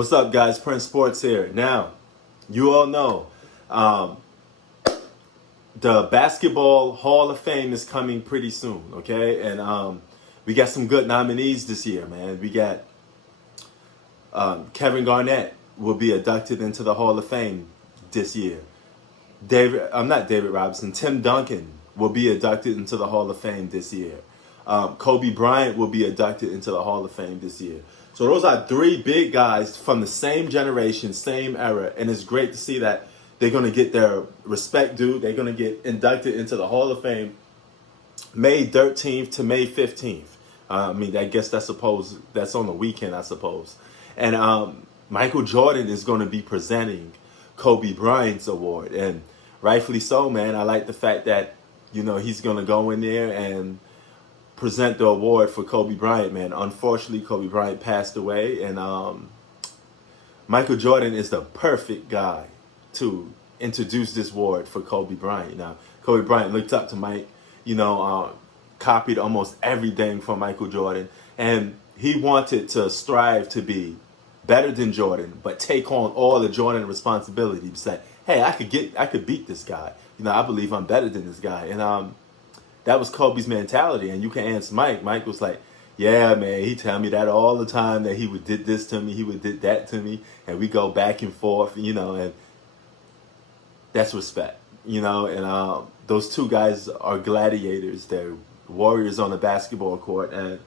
What's up, guys? Prince Sports here. Now, you all know the Basketball Hall of Fame is coming pretty soon, okay? And we got some good nominees this year, man. We got Kevin Garnett will be inducted into the Hall of Fame this year. I'm not David Robinson. Tim Duncan will be inducted into the Hall of Fame this year. Kobe Bryant will be inducted into the Hall of Fame this year. So those are three big guys from the same generation, same era, and it's great to see that they're going to get their respect due. They're going to get inducted into the Hall of Fame May 13th to May 15th. I guess that's on the weekend, I suppose. And Michael Jordan is going to be presenting Kobe Bryant's award, and rightfully so, man. I like the fact that he's going to go in there and present the award for Kobe Bryant, man. Unfortunately, Kobe Bryant passed away, and Michael Jordan is the perfect guy to introduce this award for Kobe Bryant. Now, Kobe Bryant looked up to Mike, copied almost everything from Michael Jordan, and he wanted to strive to be better than Jordan, but take on all the Jordan responsibility. Say, hey, I could beat this guy. I believe I'm better than this guy, and that was Kobe's mentality. And you can ask Mike. Mike was like, yeah, man, he tell me that all the time, that he would did this to me, he would did that to me, and we go back and forth, and that's respect, and those two guys are gladiators. They're warriors on the basketball court, and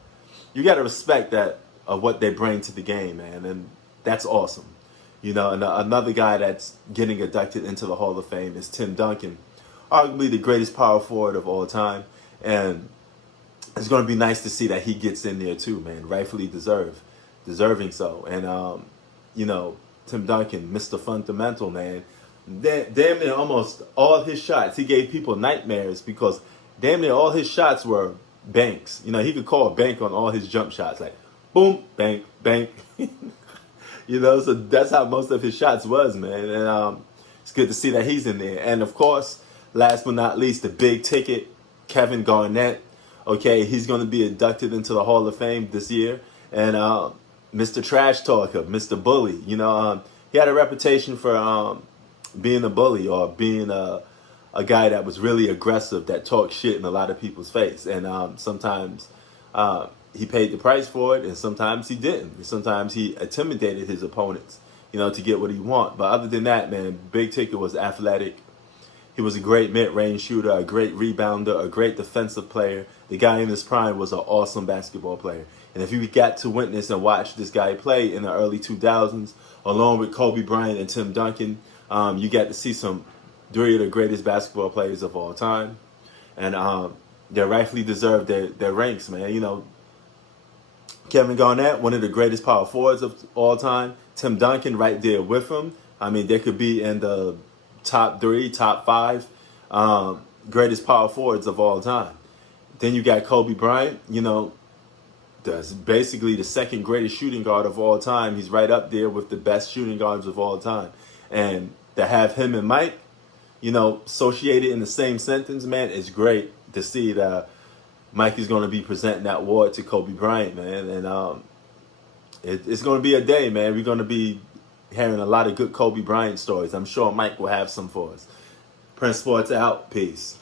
you got to respect that of what they bring to the game, man, and that's awesome. And another guy that's getting inducted into the Hall of Fame is Tim Duncan, arguably the greatest power forward of all time, and it's going to be nice to see that he gets in there too, man. Rightfully deserving so. And Tim Duncan, Mr. Fundamental, man. Damn near almost all his shots, he gave people nightmares because damn near all his shots were banks. He could call a bank on all his jump shots, like boom, bank, bank. So that's how most of his shots was, man. And it's good to see that he's in there. And of course, last but not least, the big ticket, Kevin Garnett. Okay, he's going to be inducted into the Hall of Fame this year. And Mr. Trash Talker, Mr. Bully, he had a reputation for being a bully, or being a guy that was really aggressive, that talked shit in a lot of people's face. And sometimes he paid the price for it, and sometimes he didn't. Sometimes he intimidated his opponents, to get what he want. But other than that, man, Big Ticket was athletic. He was a great mid-range shooter, a great rebounder, a great defensive player. The guy in his prime was an awesome basketball player. And if you got to witness and watch this guy play in the early 2000s, along with Kobe Bryant and Tim Duncan, you got to see three of the greatest basketball players of all time. And they rightfully deserve their ranks, man. Kevin Garnett, one of the greatest power forwards of all time. Tim Duncan right there with him. They could be in the top 3, top 5 greatest power forwards of all time. Then you got Kobe Bryant, that's basically the second greatest shooting guard of all time. He's right up there with the best shooting guards of all time. And to have him and Mike, associated in the same sentence, man, it's great to see that Mike is going to be presenting that award to Kobe Bryant, man. And it's going to be a day, man. We're going to be hearing a lot of good Kobe Bryant stories. I'm sure Mike will have some for us. Prince Sports out. Peace.